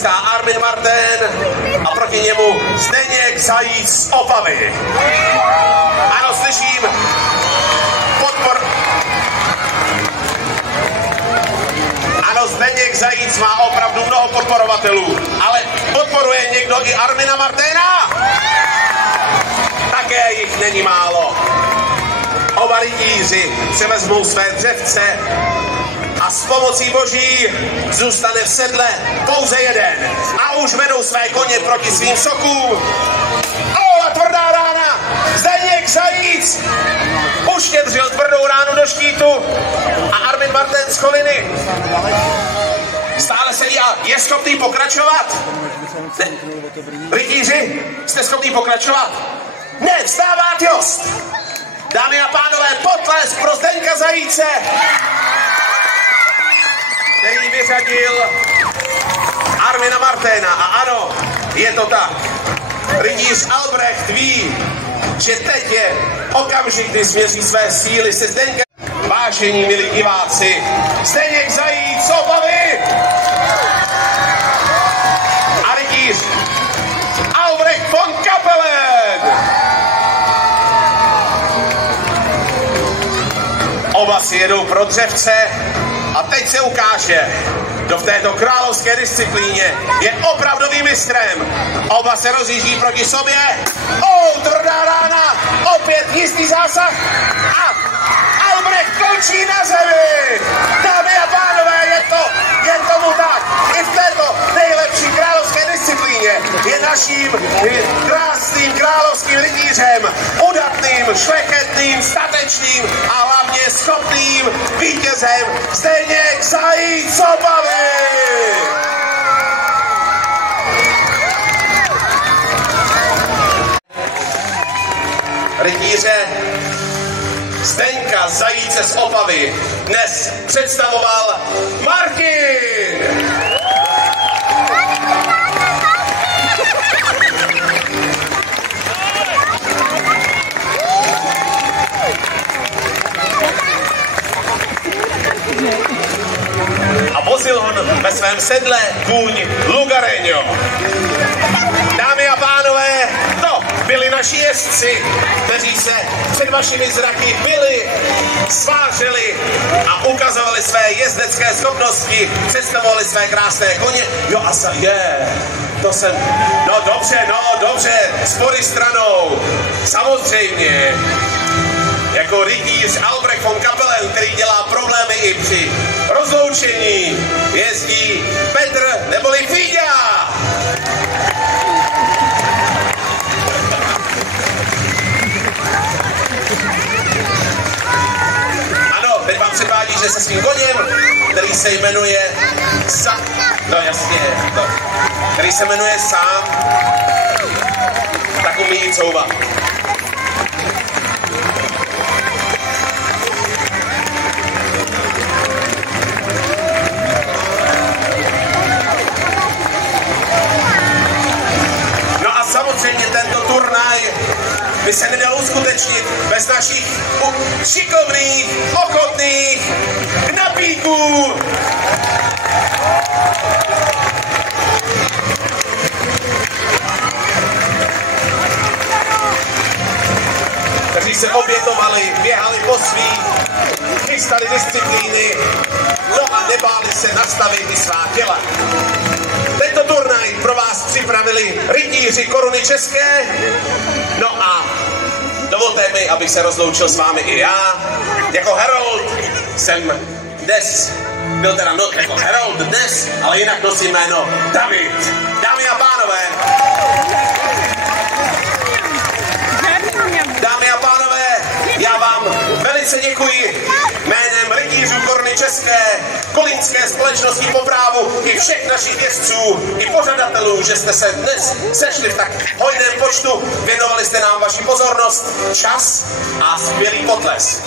chystá Armin Martin a proti němu Zdeněk Zajíc z Opavy. Ano, slyším podpor. Ano, Zdeněk Zajíc má opravdu mnoho podporovatelů, ale podporuje někdo i Armina Martina? Také jich není málo. Oba rytíři převezmou své dřevce a s pomocí boží zůstane v sedle pouze jeden. A už vedou své koně proti svým sokům. A tvrdá rána! Zdeněk Zajíc uštědřil tvrdou ránu do štítu a Armin Martin z Choviny stále sedí a je schopný pokračovat. Ne. Rytíři, jste schopný pokračovat? Ne, vstává Jost. Dámy a pánové, potlesk pro Zdeňka Zajíce, který vyřadil Armina Martina. A ano, je to tak. Rytíř Albrecht ví, že teď je okamžik, kdy směří své síly se Zdeňkem. Vážení milí diváci, Zdeněk Zajíc z Opavy a rytíř Albrecht von Kapellen. Oba si jedou pro dřevce a teď se ukáže, kdo v této královské disciplíně je opravdovým mistrem. Oba se rozjíždí proti sobě. Tvrdá rána, opět jistý zásah a Albrecht končí na zemi. Dámy a pánové, je tomu tak. I v této nejlepší královské disciplíně je naším krásným královským rytířem, udatným, šlechetným, statečným a hlavně schopným vítězem Zdeněk Zajíc z Opavy. Rytíře Zdeňka Zajíce z Opavy dnes představoval Martin. A vozil ho ve svém sedle kůň Lugareño. Dámy a pánové, to byli naši jezdci, kteří se před vašimi zraky byli, svářeli a ukazovali své jezdecké schopnosti, představovali své krásné koně. Jo, to jsem, dobře, spory stranou, samozřejmě. Jako rytíř Albrecht von Kapellen, který dělá problémy i při rozloučení, jezdí Petr neboli Fíďa. Ano, teď vám předvádí, že se svým koněm, který se jmenuje který se jmenuje Sám, tak umí couvat. Samozřejmě tento turnaj by se nedal uskutečnit bez našich šikovných, ochotných knapíků. Kteří se obětovali, běhali po svých, chystali disciplíny, no a nebáli se nastavit i svá těla. Tento turnaj pro vás připravili rytíři Koruny České. No a dovolte mi, abych se rozloučil s vámi i já. Jako herold jsem dnes, byl teda jako herold dnes, ale jinak nosím jméno David. Dámy a pánové, já vám velice děkuji jménem rytířů Koruny České, Kolínské společnosti Poprávu i všech našich jezdců i pořadatelů, že jste se dnes sešli v tak hojném počtu, věnovali jste nám vaši pozornost, čas a skvělý potlesk.